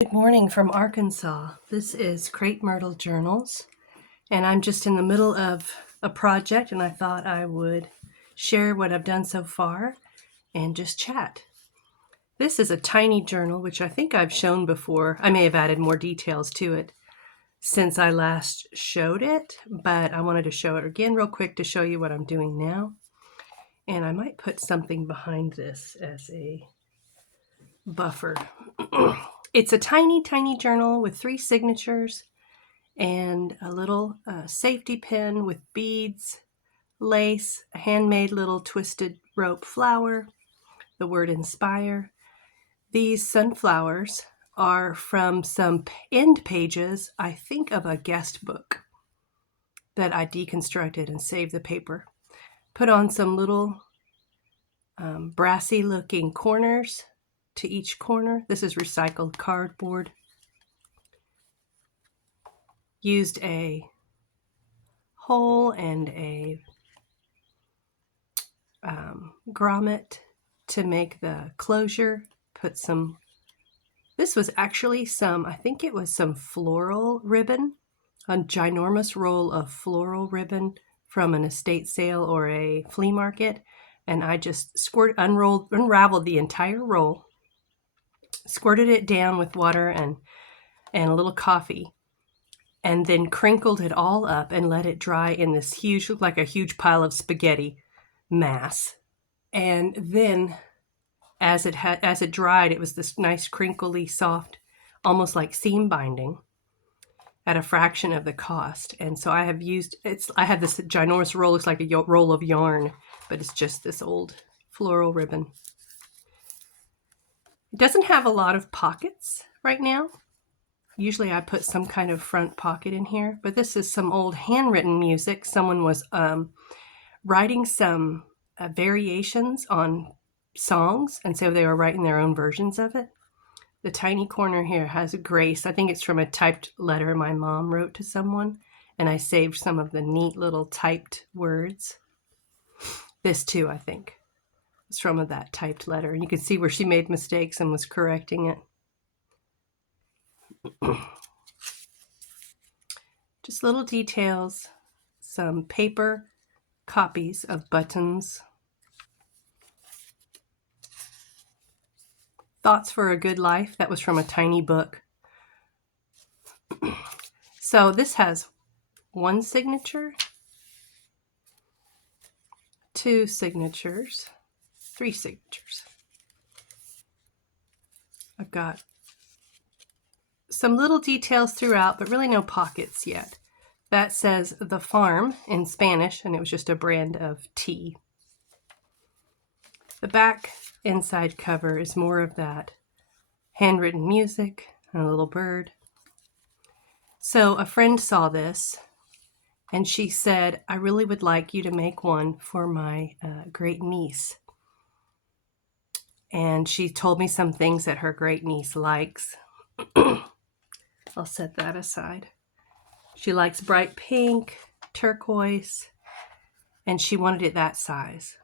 Good morning from Arkansas. This is Crepe Myrtle Journals, and I'm just in the middle of a project, and I thought I would share what I've done so far and just chat. This is a tiny journal, which I think I've shown before. I may have added more details to it since I last showed it, but I wanted to show it again real quick to show you what I'm doing now. And I might put something behind this as a buffer. It's a tiny, tiny journal with 3 signatures and a little safety pin with beads, lace, a handmade little twisted rope flower, the word inspire. These sunflowers are from some end pages, I think, of a guest book that I deconstructed and saved the paper. Put on some little brassy looking corners to each corner. This is recycled cardboard. Used a hole and a grommet to make the closure. Put some, this was actually some, I think it was some floral ribbon, a ginormous roll of floral ribbon from an estate sale or a flea market. And I just unraveled the entire roll, squirted it down with water and a little coffee, and then crinkled it all up and let it dry in this huge, looked like a huge pile of spaghetti mass. And then as it dried, it was this nice crinkly, soft, almost like seam binding at a fraction of the cost. And so I have this ginormous roll, looks like a roll of yarn, but it's just this old floral ribbon. It doesn't have a lot of pockets right now. Usually I put some kind of front pocket in here, but this is some old handwritten music. Someone was writing some variations on songs, and so they were writing their own versions of it. The tiny corner here has grace. I think it's from a typed letter my mom wrote to someone, and I saved some of the neat little typed words. This too, I think, is from that typed letter, and you can see where she made mistakes and was correcting it. Just little details, some paper copies of buttons. Thoughts for a Good Life, that was from a tiny book. So this has 1 signature, 2 signatures, 3 signatures. I've got some little details throughout, but really no pockets yet. That says The Farm in Spanish, and it was just a brand of tea. The back inside cover is more of that handwritten music and a little bird. So a friend saw this, and she said, I really would like you to make one for my great niece. And she told me some things that her great niece likes. I'll set that aside. She likes bright pink, turquoise, and she wanted it that size.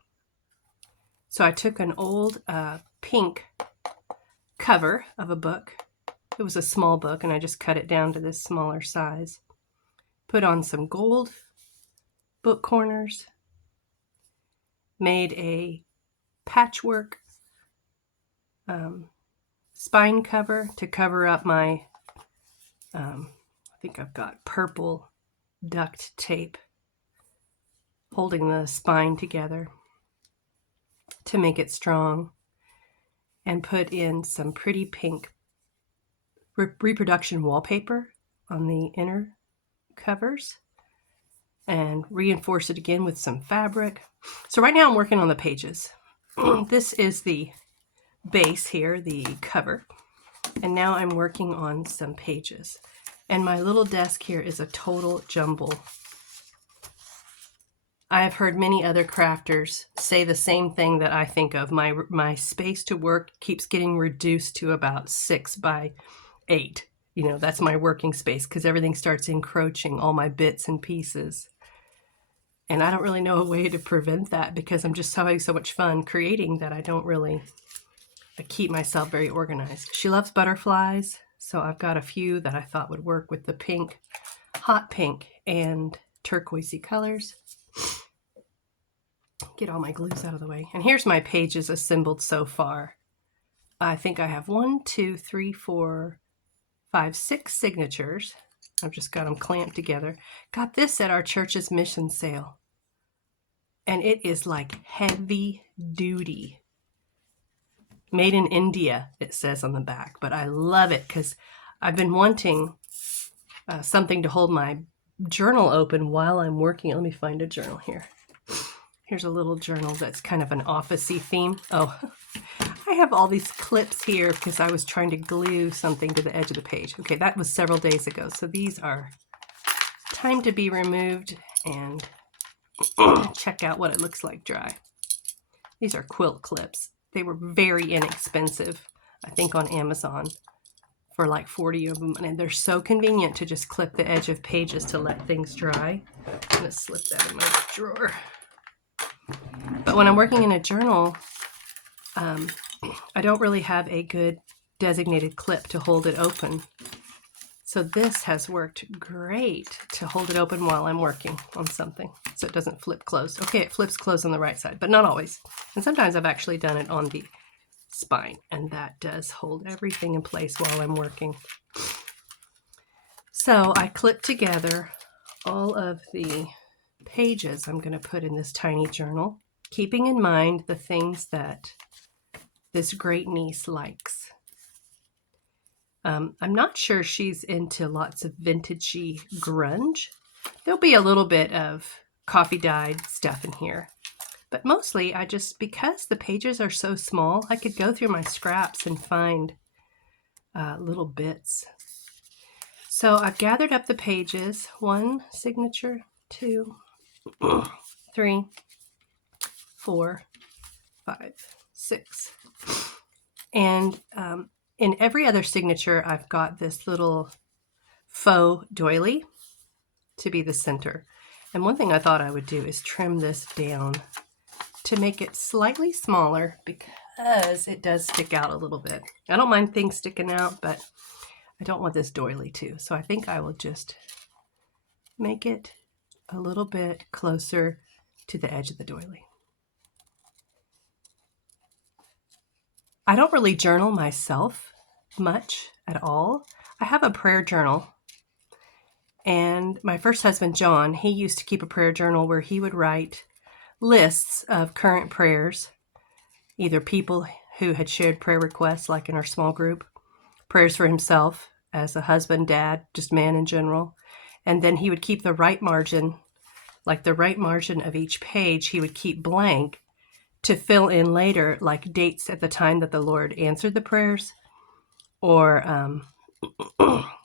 So I took an old pink cover of a book. It was a small book, and I just cut it down to this smaller size. Put on some gold book corners. Made a patchwork spine cover to cover up my, I think I've got purple duct tape holding the spine together to make it strong, and put in some pretty pink reproduction wallpaper on the inner covers and reinforce it again with some fabric. So right now I'm working on the pages. This is the base here, the cover, and now I'm working on some pages. And my little desk here is a total jumble. I have heard many other crafters say the same thing that I think of. My space to work keeps getting reduced to about 6 by 8. You know, that's my working space, because everything starts encroaching, all my bits and pieces. And I don't really know a way to prevent that, because I'm just having so much fun creating that I keep myself very organized. She loves butterflies, So I've got a few that I thought would work with the pink, hot pink, and turquoisey colors. Get all my glues out of the way. And here's my pages assembled so far. I think I have 1, 2, 3, 4, 5, 6 signatures. I've just got them clamped together. Got this at our church's mission sale. And it is like heavy duty. Made in India, it says on the back. But I love it because I've been wanting something to hold my journal open while I'm working. Let me find a journal here. Here's a little journal that's kind of an office-y theme. Oh, I have all these clips here because I was trying to glue something to the edge of the page. Okay, that was several days ago. So these are time to be removed and check out what it looks like dry. These are quilt clips. They were very inexpensive, I think on Amazon for like 40 of them. And they're so convenient to just clip the edge of pages to let things dry. I'm gonna slip that in my drawer. But when I'm working in a journal, I don't really have a good designated clip to hold it open. So this has worked great to hold it open while I'm working on something so it doesn't flip closed. Okay, it flips closed on the right side, but not always. And sometimes I've actually done it on the spine, and that does hold everything in place while I'm working. So I clip together all of the pages I'm going to put in this tiny journal, keeping in mind the things that this great niece likes. I'm not sure she's into lots of vintagey grunge. There'll be a little bit of coffee dyed stuff in here, but mostly because the pages are so small, I could go through my scraps and find little bits. So I've gathered up the pages, 1 signature, 2, 3, 4, 5, 6. And in every other signature, I've got this little faux doily to be the center. And one thing I thought I would do is trim this down to make it slightly smaller because it does stick out a little bit. I don't mind things sticking out, but I don't want this doily to. So I think I will just make it a little bit closer to the edge of the doily. I don't really journal myself much at all. I have a prayer journal. And my first husband, John, he used to keep a prayer journal where he would write lists of current prayers, either people who had shared prayer requests, like in our small group, prayers for himself as a husband, dad, just man in general. And then he would keep the right margin, like the right margin of each page, he would keep blank to fill in later, like dates at the time that the Lord answered the prayers, or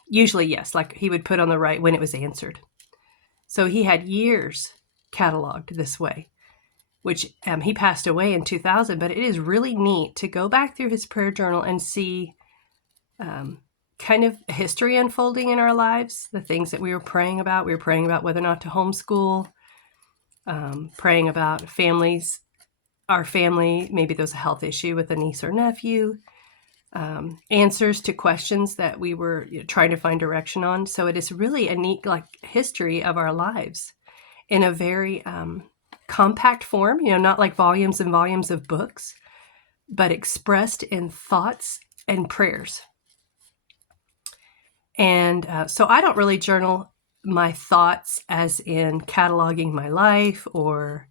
usually, yes, like he would put on the right when it was answered. So he had years cataloged this way, which he passed away in 2000, but it is really neat to go back through his prayer journal and see kind of history unfolding in our lives, the things that we were praying about. We were praying about whether or not to homeschool, praying about families, our family, maybe there was a health issue with a niece or nephew, answers to questions that we were trying to find direction on. So it is really a neat history of our lives in a very compact form, not like volumes and volumes of books, but expressed in thoughts and prayers. And so I don't really journal my thoughts as in cataloging my life or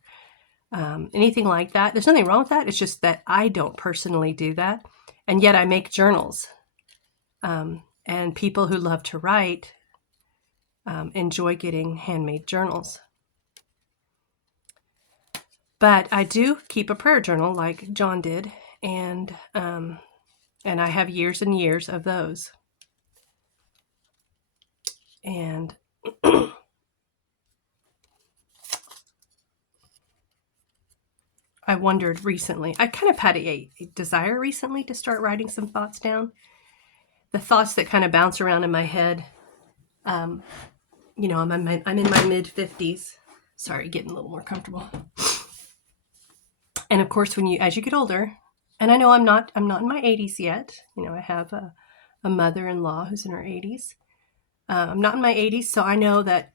anything like that. There's nothing wrong with that. It's just that I don't personally do that. And yet I make journals. And people who love to write enjoy getting handmade journals. But I do keep a prayer journal like John did. And I have years and years of those. And I wondered recently, I kind of had a desire recently to start writing some thoughts down. The thoughts that kind of bounce around in my head. I'm in my mid-50s. Sorry, getting a little more comfortable. And of course, as you get older, and I know I'm not in my 80s yet. I have a mother-in-law who's in her 80s. I'm not in my 80s, so I know that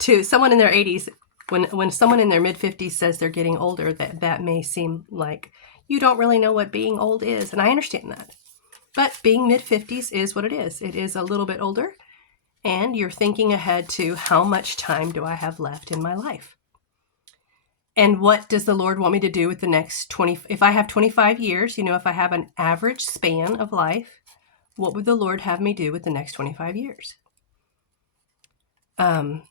to someone in their 80s, when someone in their mid-50s says they're getting older, that may seem like you don't really know what being old is, and I understand that. But being mid-50s is what it is. It is a little bit older, and you're thinking ahead to how much time do I have left in my life? And what does the Lord want me to do with the next 20? If I have 25 years, if I have an average span of life, what would the Lord have me do with the next 25 years? I'm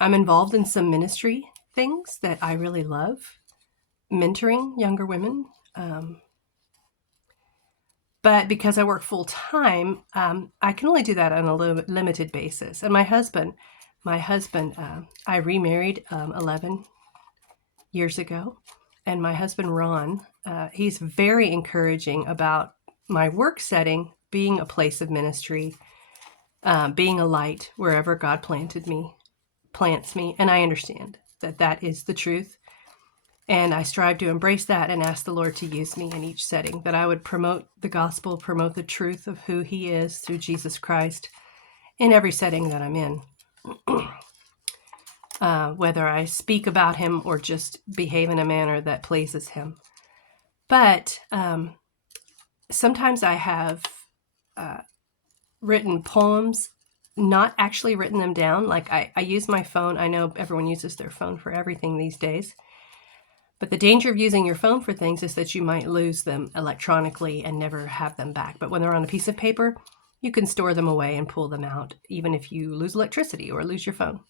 involved in some ministry things that I really love, mentoring younger women. But because I work full time, I can only do that on a limited basis. And my husband, I remarried 11 years ago. And my husband, Ron, he's very encouraging about my work setting being a place of ministry, being a light wherever God plants me. And I understand that is the truth. And I strive to embrace that and ask the Lord to use me in each setting, that I would promote the gospel, promote the truth of who he is through Jesus Christ in every setting that I'm in. Whether I speak about him or just behave in a manner that pleases him. But sometimes I have written poems, not actually written them down. Like I use my phone. I know everyone uses their phone for everything these days. But the danger of using your phone for things is that you might lose them electronically and never have them back. But when they're on a piece of paper, you can store them away and pull them out, even if you lose electricity or lose your phone.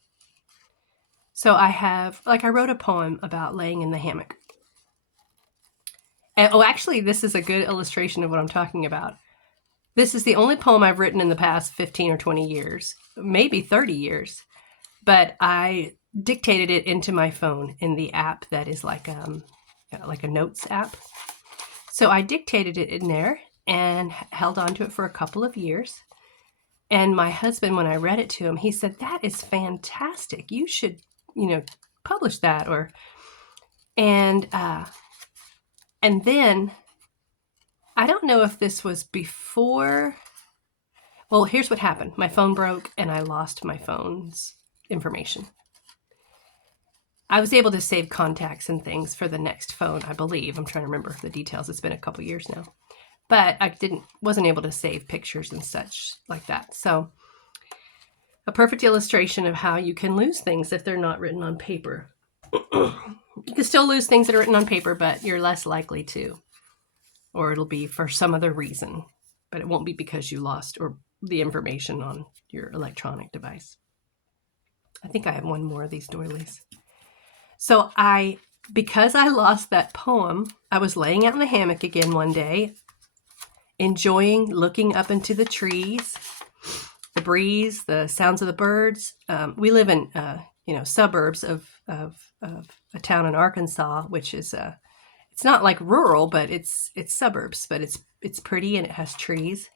So I wrote a poem about laying in the hammock. And, actually, this is a good illustration of what I'm talking about. This is the only poem I've written in the past 15 or 20 years, maybe 30 years. But I dictated it into my phone in the app that is like a notes app. So I dictated it in there and held on to it for a couple of years. And my husband, when I read it to him, he said, "That is fantastic. You should, publish that." And then I don't know if this was before. Well, here's what happened. My phone broke and I lost my phone's information. I was able to save contacts and things for the next phone, I believe. I'm trying to remember the details. It's been a couple years now. But I wasn't able to save pictures and such like that. So a perfect illustration of how you can lose things if they're not written on paper. You can still lose things that are written on paper, but you're less likely to. Or it'll be for some other reason. But it won't be because you lost or the information on your electronic device. I think I have one more of these doilies. So because I lost that poem, I was laying out in the hammock again one day, enjoying looking up into the trees, the breeze, the sounds of the birds. We live in, suburbs of a town in Arkansas, which is it's not like rural, but it's suburbs, but it's pretty and it has trees.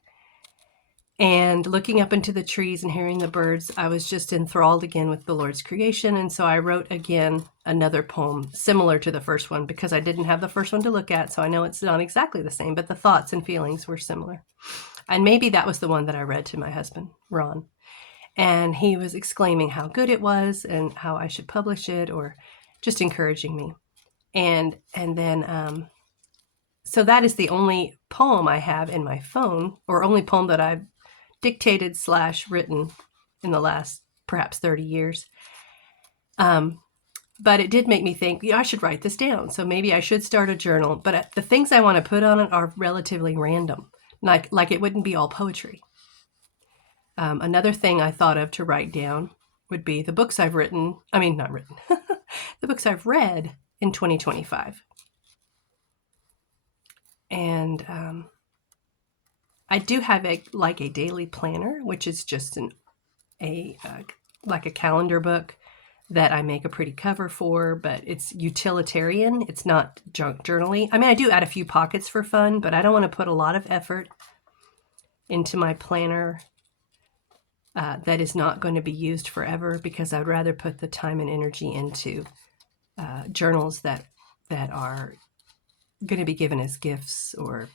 And looking up into the trees and hearing the birds, I was just enthralled again with the Lord's creation. And so I wrote again another poem similar to the first one because I didn't have the first one to look at. So I know it's not exactly the same, but the thoughts and feelings were similar. And maybe that was the one that I read to my husband, Ron. And he was exclaiming how good it was and how I should publish it, or just encouraging me. And then, so that is the only poem I have in my phone, or only poem that I've dictated / written in the last perhaps 30 years. But it did make me think, I should write this down. So maybe I should start a journal. But the things I want to put on it are relatively random, like it wouldn't be all poetry. Another thing I thought of to write down would be the books I've written. The books I've read in 2025. And I do have a daily planner, which is just a calendar book that I make a pretty cover for, but it's utilitarian. It's not junk journaling. I mean, I do add a few pockets for fun, but I don't want to put a lot of effort into my planner that is not going to be used forever, because I'd rather put the time and energy into journals that are going to be given as gifts, or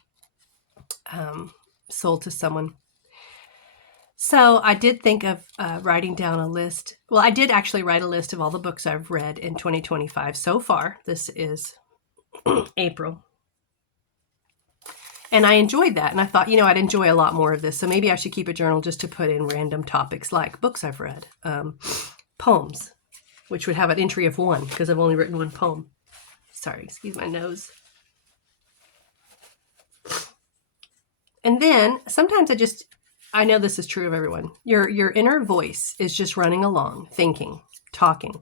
sold to someone. So I did think of writing down a list. Well, I did actually write a list of all the books I've read in 2025 so far. This is April. And I enjoyed that. And I thought, I'd enjoy a lot more of this. So maybe I should keep a journal just to put in random topics like books I've read, poems, which would have an entry of 1 because I've only written 1 poem. Sorry, excuse my nose. And then sometimes I know this is true of everyone. Your inner voice is just running along, thinking, talking.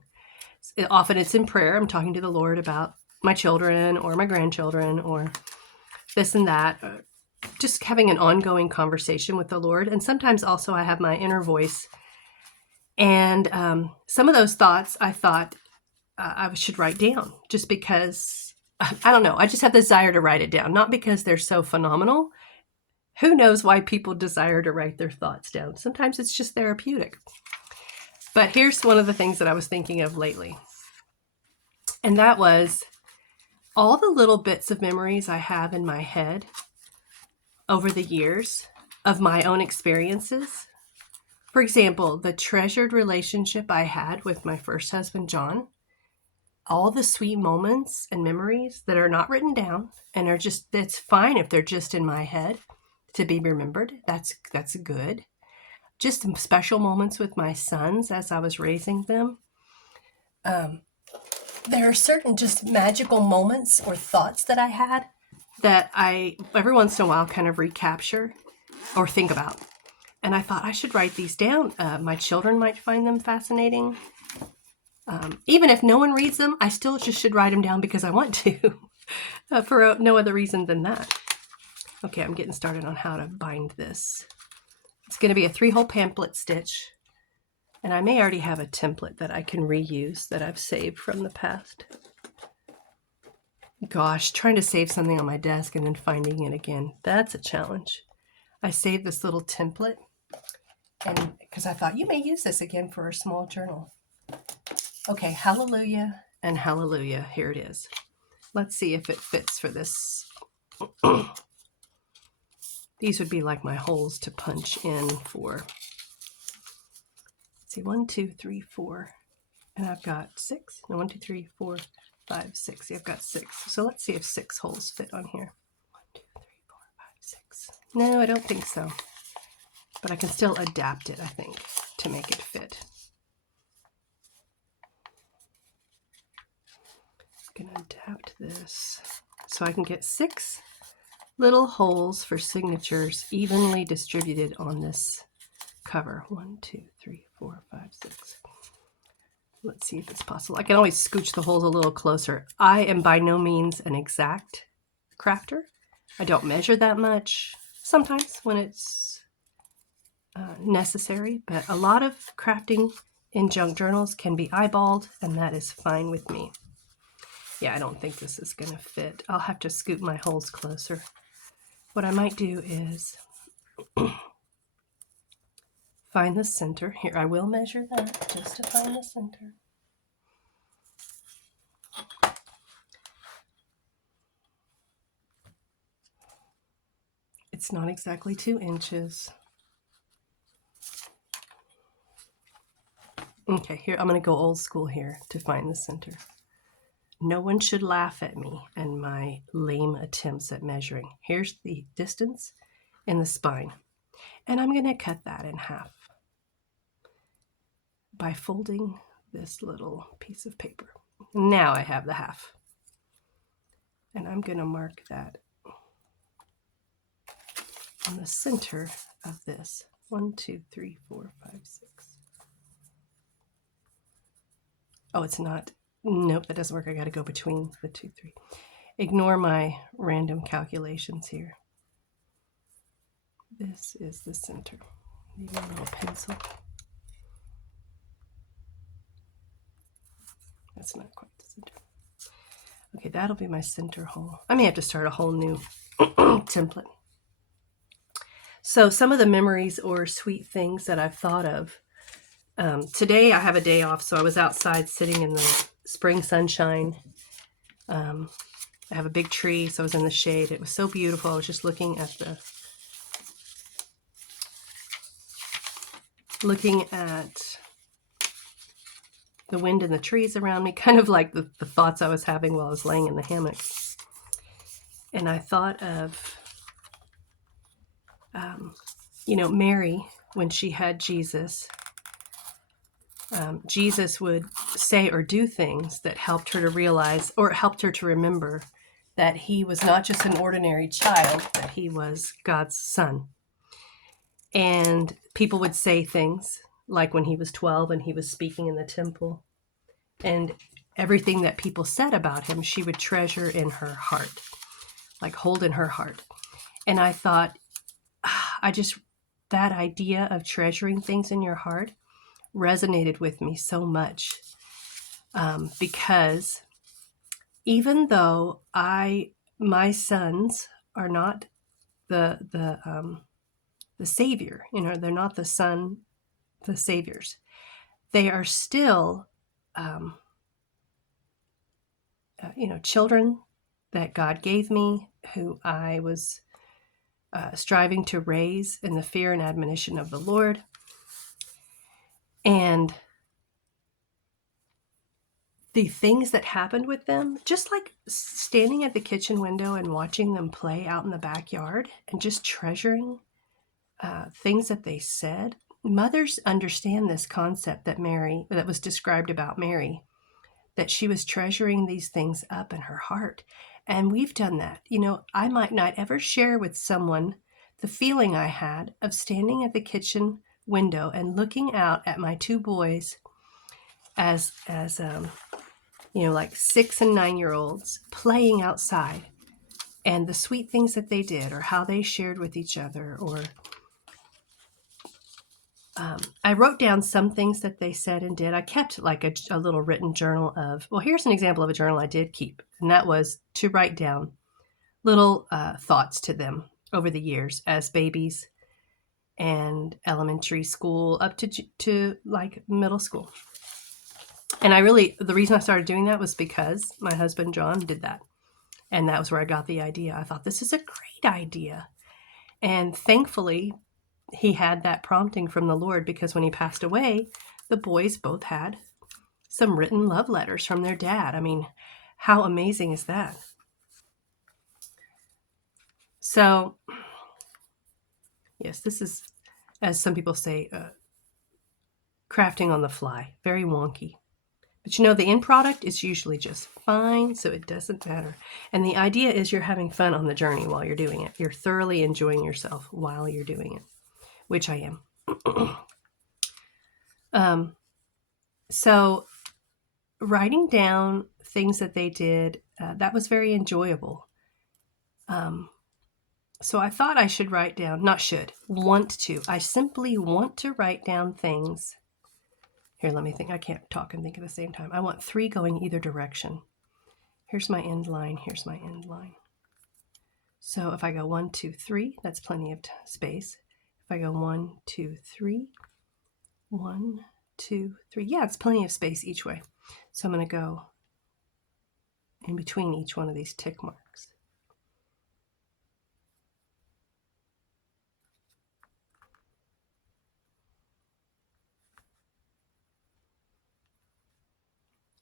Often it's in prayer. I'm talking to the Lord about my children or my grandchildren or this and that. Just having an ongoing conversation with the Lord. And sometimes also I have my inner voice. And some of those thoughts I thought I should write down just because, I don't know, I just have the desire to write it down. Not because they're so phenomenal. Who knows why people desire to write their thoughts down? Sometimes it's just therapeutic. But here's one of the things that I was thinking of lately. And that was all the little bits of memories I have in my head over the years of my own experiences. For example, the treasured relationship I had with my first husband, John. All the sweet moments and memories that are not written down and are just, it's fine if they're just in my head to be remembered. That's good. Just special moments with my sons as I was raising them. There are certain just magical moments or thoughts that I had that I, every once in a while, kind of recapture or think about. And I thought I should write these down. My children might find them fascinating. Even if no one reads them, I still just should write them down because I want to, for no other reason than that. Okay, I'm getting started on how to bind this. It's going to be a 3-hole pamphlet stitch. And I may already have a template that I can reuse that I've saved from the past. Gosh, trying to save something on my desk and then finding it again. That's a challenge. I saved this little template and because I thought you may use this again for a small journal. Okay, hallelujah and hallelujah. Here it is. Let's see if it fits for this. These would be like my holes to punch in for. Let's see, 1, 2, 3, 4. And I've got 6. No, 1, 2, 3, 4, 5, 6. See, I've got 6. So let's see if 6 holes fit on here. 1, 2, 3, 4, 5, 6. No, I don't think so. But I can still adapt it, I think, to make it fit. I'm going to adapt this so I can get 6 little holes for signatures evenly distributed on this cover. 1, 2, 3, 4, 5, 6. Let's see if it's possible. I can always scooch the holes a little closer. I am by no means an exact crafter. I don't measure that much. Sometimes when it's necessary, but a lot of crafting in junk journals can be eyeballed, and that is fine with me. Yeah, I don't think this is going to fit. I'll have to scoot my holes closer. What I might do is find the center. Here, I will measure that just to find the center. It's not exactly 2 inches. Okay, here, I'm going to go old school here to find the center. No one should laugh at me and my lame attempts at measuring. Here's the distance in the spine. And I'm going to cut that in half by folding this little piece of paper. Now I have the half. And I'm going to mark that on the center of this. 1, 2, 3, 4, 5, 6. Oh, it's not. Nope, that doesn't work. I got to go between the 2, 3. Ignore my random calculations here. This is the center. Maybe a little pencil. That's not quite the center. Okay, that'll be my center hole. I may have to start a whole new template. So some of the memories or sweet things that I've thought of. Today I have a day off, so I was outside sitting in the spring sunshine. I have a big tree, so I was in the shade. It was so beautiful. I was just looking at looking at the wind and the trees around me, kind of like the thoughts I was having while I was laying in the hammock. And I thought of, Mary, when she had Jesus. Jesus would say or do things that helped her to realize, or helped her to remember, that he was not just an ordinary child, that he was God's son. And people would say things like when he was 12 and he was speaking in the temple, and everything that people said about him, she would treasure in her heart, like hold in her heart. And I thought, that idea of treasuring things in your heart resonated with me so much, because even though my sons are not the savior, they're not the saviors. They are still, children that God gave me, who I was striving to raise in the fear and admonition of the Lord. And the things that happened with them, just like standing at the kitchen window and watching them play out in the backyard and just treasuring things that they said. Mothers understand this concept that was described about Mary, that she was treasuring these things up in her heart. And we've done that. I might not ever share with someone the feeling I had of standing at the kitchen window and looking out at my two boys as like 6 and 9-year-olds playing outside, and the sweet things that they did, or how they shared with each other, or I wrote down some things that they said and did. I kept like a little written journal of, well, here's an example of a journal I did keep, and that was to write down little thoughts to them over the years as babies and elementary school up to like middle school. And the reason I started doing that was because my husband, John, did that. And that was where I got the idea. I thought, this is a great idea. And thankfully, he had that prompting from the Lord, because when he passed away, the boys both had some written love letters from their dad. I mean, how amazing is that? So, yes, this is, as some people say, crafting on the fly, very wonky. But the end product is usually just fine, so it doesn't matter. And the idea is you're having fun on the journey while you're doing it. You're thoroughly enjoying yourself while you're doing it, which I am. So writing down things that they did, that was very enjoyable. So I thought I should write down, want to. I simply want to write down things. Here, let me think. I can't talk and think at the same time. I want 3 going either direction. Here's my end line. Here's my end line. So if I go 1, 2, 3, that's plenty of space. If I go 1, 2, 3, 1, 2, 3, yeah, it's plenty of space each way. So I'm going to go in between each one of these tick marks.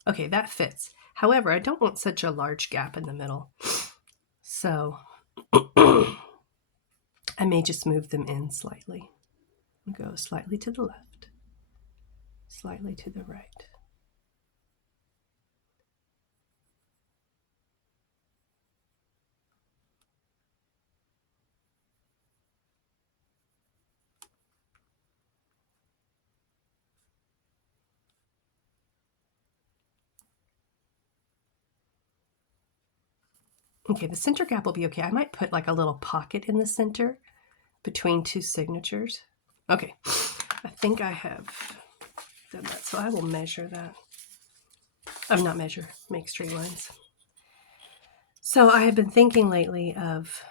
Okay, that fits. However, I don't want such a large gap in the middle. So I may just move them in slightly. Go slightly to the left, slightly to the right. Okay, the center gap will be okay. I might put like a little pocket in the center between 2 signatures. Okay, I think I have done that. So I will measure that. Not measure, make straight lines. So I have been thinking lately of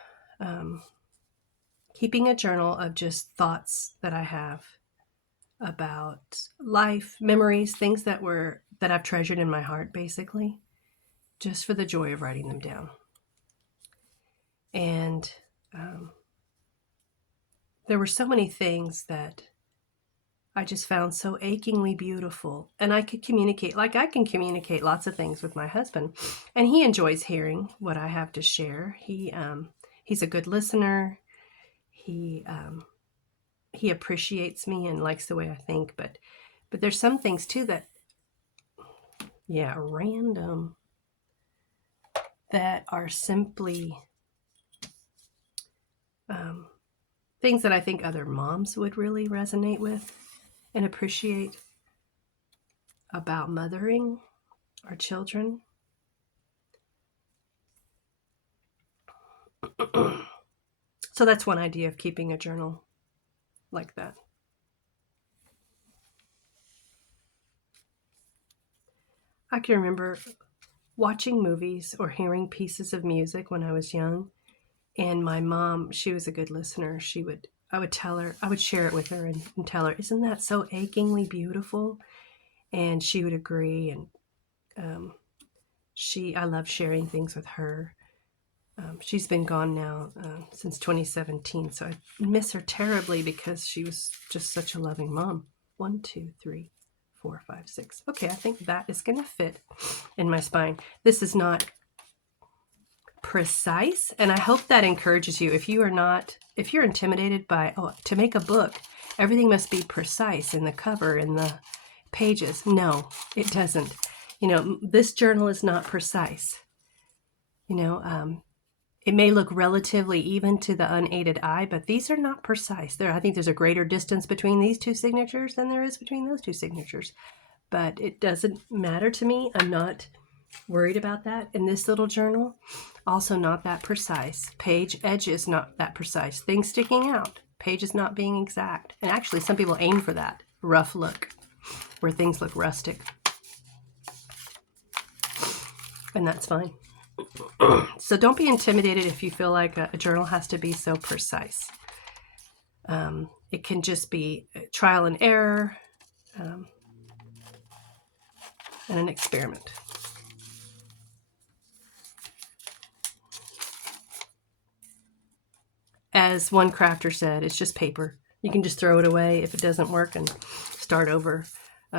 keeping a journal of just thoughts that I have about life, memories, things that I've treasured in my heart, basically, just for the joy of writing them down. And there were so many things that I just found so achingly beautiful. And I could communicate, like I can communicate lots of things with my husband, and he enjoys hearing what I have to share. He's a good listener. He he appreciates me and likes the way I think, but there's some things too that, yeah, random, that are simply things that I think other moms would really resonate with and appreciate about mothering our children. So that's one idea of keeping a journal like that. I can remember watching movies or hearing pieces of music when I was young, and my mom, she was a good listener. I would tell her, I would share it with her and tell her, "Isn't that so achingly beautiful?" And she would agree. And I love sharing things with her. She's been gone now since 2017, so I miss her terribly because she was just such a loving mom. 1, 2, 3, 4, 5, 6. Okay, I think that is going to fit in my spine. This is not precise, and I hope that encourages you. If you're intimidated by, to make a book, everything must be precise in the cover and the pages. No, it doesn't. This journal is not precise. It may look relatively even to the unaided eye, but these are not precise. I think there's a greater distance between these two signatures than there is between those two signatures. But it doesn't matter to me. I'm not worried about that. In this little journal, also not that precise. Page edges not that precise. Things sticking out. Pages not being exact. And actually, some people aim for that rough look, where things look rustic. And that's fine. So don't be intimidated if you feel like a journal has to be so precise. It can just be trial and error, and an experiment. As one crafter said, it's just paper. You can just throw it away if it doesn't work and start over.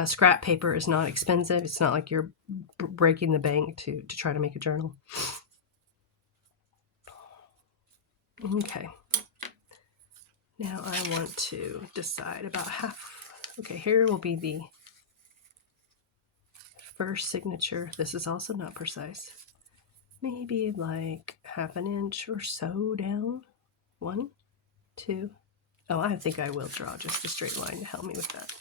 Scrap paper is not expensive. It's not like you're breaking the bank to try to make a journal. Okay. Now I want to decide about half. Okay, here will be the first signature. This is also not precise. Maybe like half an inch or so down. 1, 2. Oh, I think I will draw just a straight line to help me with that.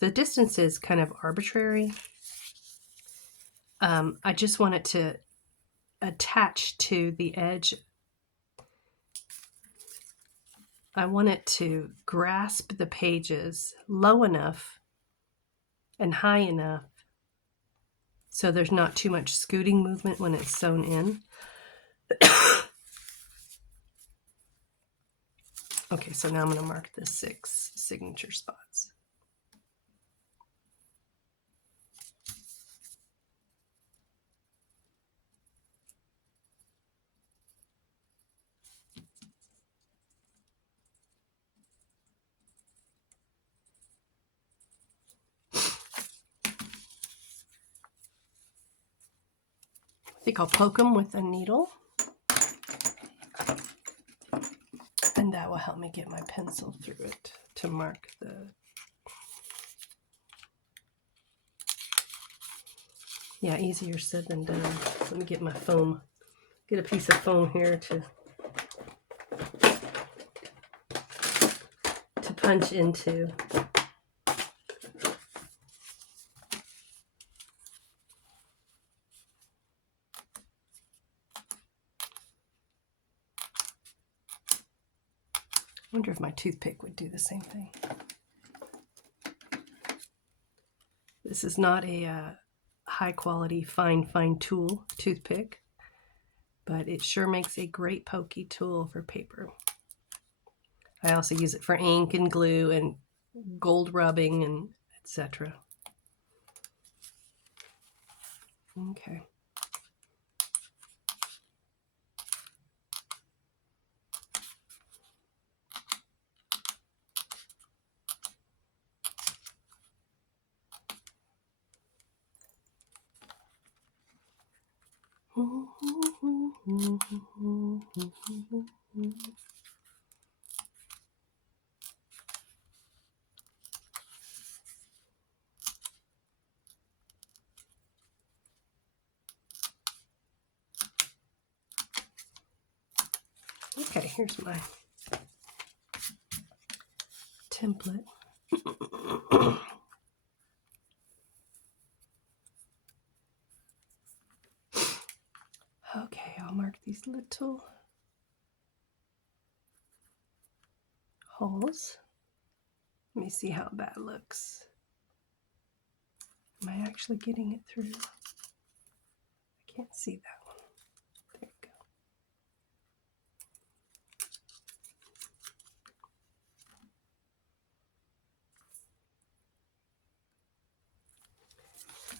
The distance is kind of arbitrary. I just want it to attach to the edge. I want it to grasp the pages low enough and high enough so there's not too much scooting movement when it's sewn in. Okay, so now I'm going to mark the 6 signature spots. I think I'll poke them with a needle, and that will help me get my pencil through it to mark the... Yeah, easier said than done. Let me get my foam. Get a piece of foam here to punch into. I wonder if my toothpick would do the same thing. This is not a high quality fine toothpick, but it sure makes a great pokey tool for paper. I also use it for ink and glue and gold rubbing and etc. Okay. Okay, here's my template. Okay, I'll mark these little holes. Let me see how that looks. Am I actually getting it through? I can't see that one. There you go.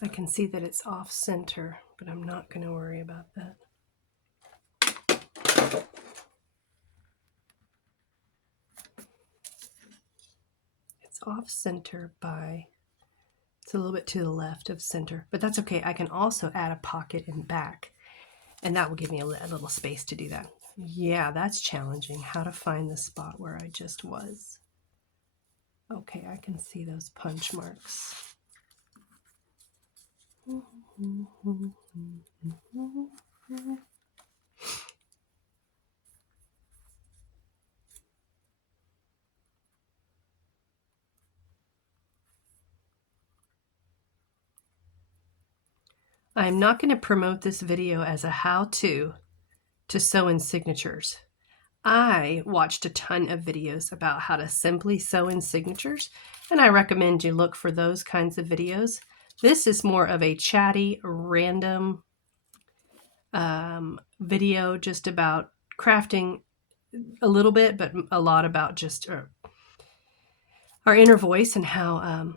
I can see that it's off center, but I'm not going to worry about that. It's off center by, it's a little bit to the left of center, but that's okay. I can also add a pocket in back, and that will give me a little space to do that. Yeah, that's challenging, how to find the spot where I just was. Okay, I can see those punch marks. I'm not going to promote this video as a how-to sew in signatures. I watched a ton of videos about how to simply sew in signatures, and I recommend you look for those kinds of videos. This is more of a chatty, random video just about crafting a little bit, but a lot about just our inner voice and how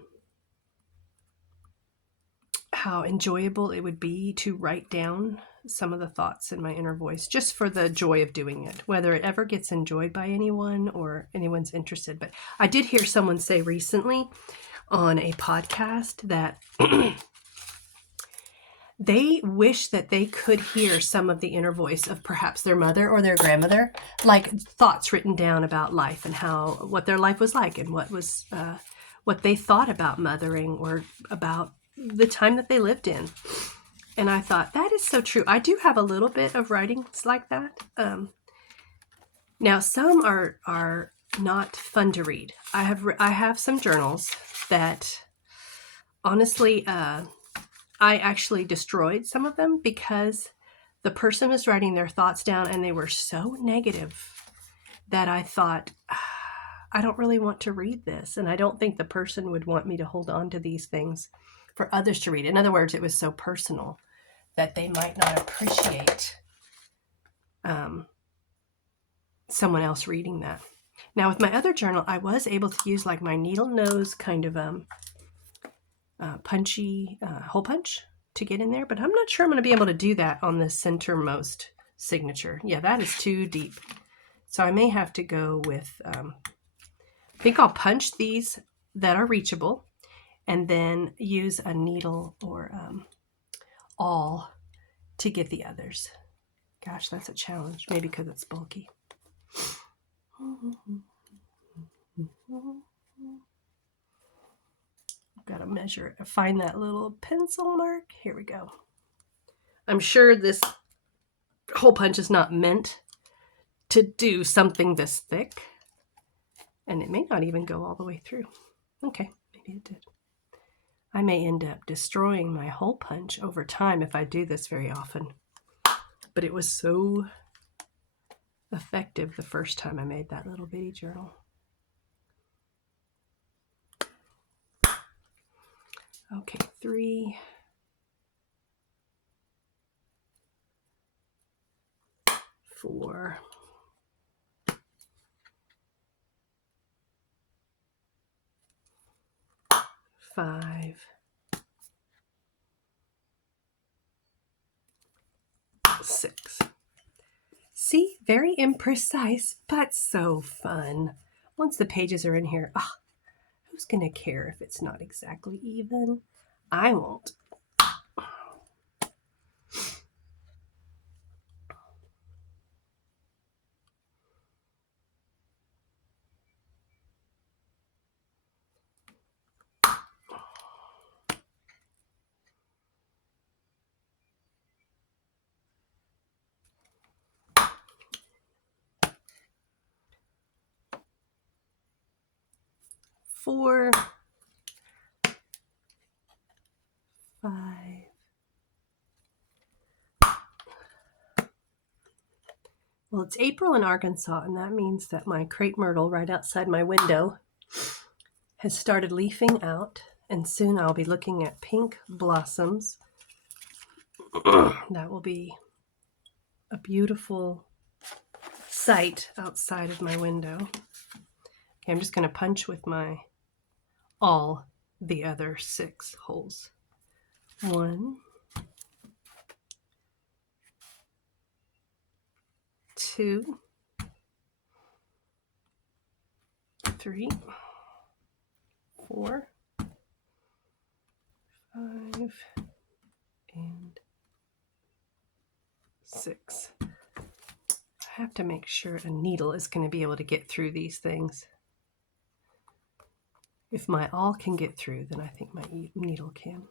enjoyable it would be to write down some of the thoughts in my inner voice just for the joy of doing it, whether it ever gets enjoyed by anyone or anyone's interested. But I did hear someone say recently on a podcast that they wish that they could hear some of the inner voice of perhaps their mother or their grandmother, like thoughts written down about life and what their life was like and what they thought about mothering or about the time that they lived in. And I thought, that is so true. I do have a little bit of writings like that. Now, some are not fun to read. I have some journals that, honestly, I actually destroyed some of them because the person was writing their thoughts down and they were so negative that I thought, I don't really want to read this. And I don't think the person would want me to hold on to these things for others to read. In other words, it was so personal that they might not appreciate someone else reading that. Now, with my other journal, I was able to use like my needle nose kind of punchy hole punch to get in there, but I'm not sure I'm going to be able to do that on the centermost signature. Yeah, that is too deep. So I may have to go with, I think I'll punch these that are reachable and then use a needle or awl to get the others. Gosh, that's a challenge, maybe because it's bulky. I've got to measure it, find that little pencil mark. Here we go. I'm sure this hole punch is not meant to do something this thick, and it may not even go all the way through. Okay, maybe it did. I may end up destroying my hole punch over time if I do this very often. But it was so effective the first time I made that little bitty journal. Okay, 3, 4, 5, 6. See, very imprecise, but so fun. Once the pages are in here, who's going to care if it's not exactly even? I won't. Four, 5. Well, it's April in Arkansas, and that means that my crepe myrtle right outside my window has started leafing out, and soon I'll be looking at pink blossoms. That will be a beautiful sight outside of my window. Okay, I'm just going to punch with all the other 6 holes. 1, 2, 3, 4, 5, and 6. I have to make sure a needle is going to be able to get through these things. If my awl can get through, then I think my needle can.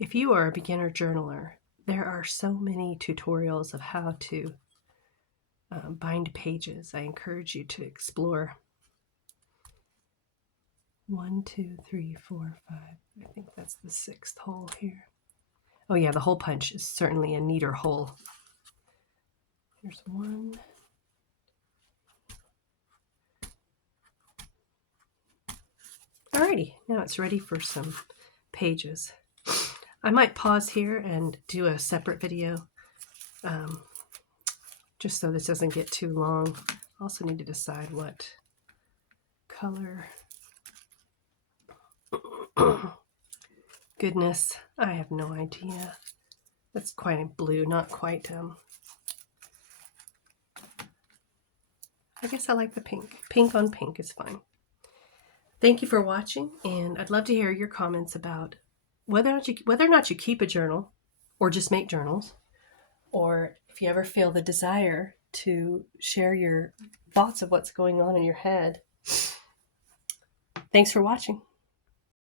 If you are a beginner journaler, there are so many tutorials of how to bind pages. I encourage you to explore. 1, 2, 3, 4, 5. I think that's the 6th hole here. Oh yeah, the hole punch is certainly a neater hole. Here's 1. Alrighty, now it's ready for some pages. I might pause here and do a separate video, just so this doesn't get too long. I also need to decide what color. Goodness, I have no idea. That's quite a blue, not quite. I guess I like the pink. Pink on pink is fine. Thank you for watching, and I'd love to hear your comments about whether or not you keep a journal or just make journals, or if you ever feel the desire to share your thoughts of what's going on in your head. Thanks for watching.